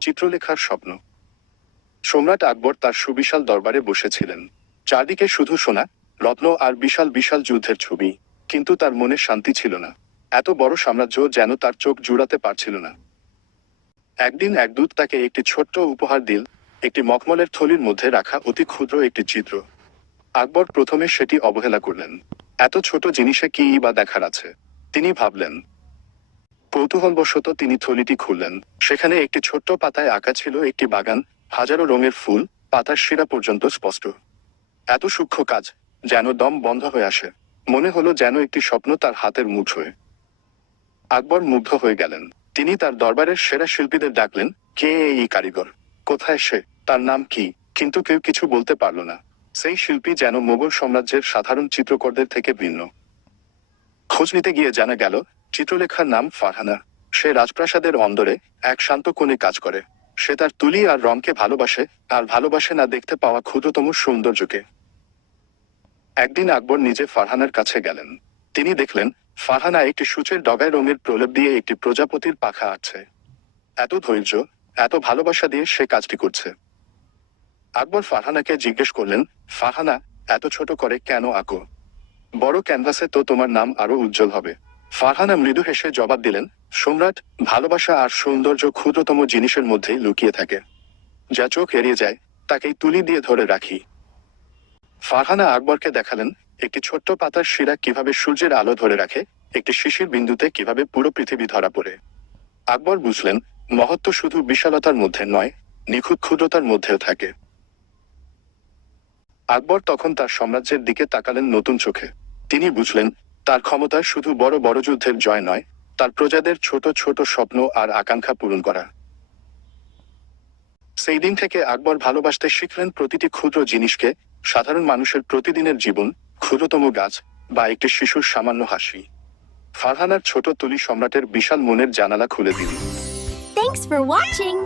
চিত্রলেখার স্বপ্ন। সম্রাট আকবর তার সুবিশাল দরবারে বসেছিলেন। চারদিকে শুধু সোনা, রত্ন আর বিশাল বিশাল যুদ্ধের ছবি। কিন্তু তার মনে শান্তি ছিল না। এত বড় সাম্রাজ্য যেন তার চোখ জুড়াতে পারছিল না। একদিন এক দূত তাকে একটি ছোট্ট উপহার দিল, একটি মখমলের থলির মধ্যে রাখা অতি ক্ষুদ্র একটি চিত্র। আকবর প্রথমে সেটি অবহেলা করলেন। এত ছোট জিনিসে কি বা দেখার আছে? তিনি ভাবলেন কৌতূহলবশত তিনি থলিটি খুললেন। সেখানে একটি ছোট্ট পাতায় আঁকা ছিল একটি বাগান। হাজারো রঙের ফুল। পাতার শিরা পর্যন্ত স্পষ্ট। এত সূক্ষ্ম কাজ, যেন দম বন্ধ হয়ে আসে। মনে হলো যেন একটি স্বপ্ন তার হাতের মুঠোয় আকবর মুগ্ধ হয়ে গেলেন। তিনি তার দরবারের সেরা শিল্পীদের ডাকলেন, কে এই কারিগর? কোথায় সে? তার নাম কি? কিন্তু কেউ কিছু বলতে পারল না। সেই শিল্পী যেন মোগল সাম্রাজ্যের সাধারণ চিত্রকরদের থেকে ভিন্ন। খোঁজ নিতে গিয়ে জানা গেল চিত্রলেখার নাম ফারহানা। সে রাজপ্রাসাদের অন্দরে এক শান্ত কোণে কাজ করে। সে তার তুলি আর রংকে ভালোবাসে, আর ভালোবাসে না দেখতে পাওয়া ক্ষুদ্রতম সৌন্দর্যকে। একদিন আকবর নিজে ফারহানার কাছে গেলেন। তিনি দেখলেন, ফারহানা একটি সূচের ডগায় রঙের প্রলেপ দিয়ে একটি প্রজাপতির পাখা আছে এত ধৈর্য, এত ভালোবাসা দিয়ে সে কাজটি করছে। আকবর ফারহানাকে জিজ্ঞেস করলেন, ফারহানা, এত ছোট করে কেন আঁকো? বড় ক্যানভাসে তো তোমার নাম আরও উজ্জ্বল হবে। ফারহানা মৃদু হেসে জবাব দিলেন, সম্রাট, ভালোবাসা আর সৌন্দর্য ক্ষুদ্রতম জিনিসের মধ্যেই লুকিয়ে থাকে। যা চোখ এড়িয়ে যায়, তাকেই তুলি দিয়ে ধরে রাখি। ফারহানা আকবরকে দেখালেন, একটি ছোট্ট পাতার শিরা কীভাবে সূর্যের আলো ধরে রাখে, একটি শিশির বিন্দুতে কীভাবে পুরো পৃথিবী ধরা পড়ে? আকবর বুঝলেন, মহত্ব শুধু বিশালতার মধ্যে নয়, নিখুঁত ক্ষুদ্রতার মধ্যেও থাকে। আকবর তখন তার সাম্রাজ্যের দিকে তাকালেন নতুন চোখে। তিনি বুঝলেন তার ক্ষমতা শুধু বড় বড় যুদ্ধের জয় নয়, তার প্রজাদের ছোট ছোট স্বপ্ন আর আকাঙ্ক্ষা পূরণ করা। সেই দিন থেকে আকবর ভালোবাসতে শিখলেন প্রতিটি ক্ষুদ্র জিনিসকে। সাধারণ মানুষের প্রতিদিনের জীবন, ক্ষুদ্রতম গাছ বা একটি শিশুর সামান্য হাসি। ফারহানার ছোট তুলি সম্রাটের বিশাল মনের জানালা খুলে দিল Thanks for watching!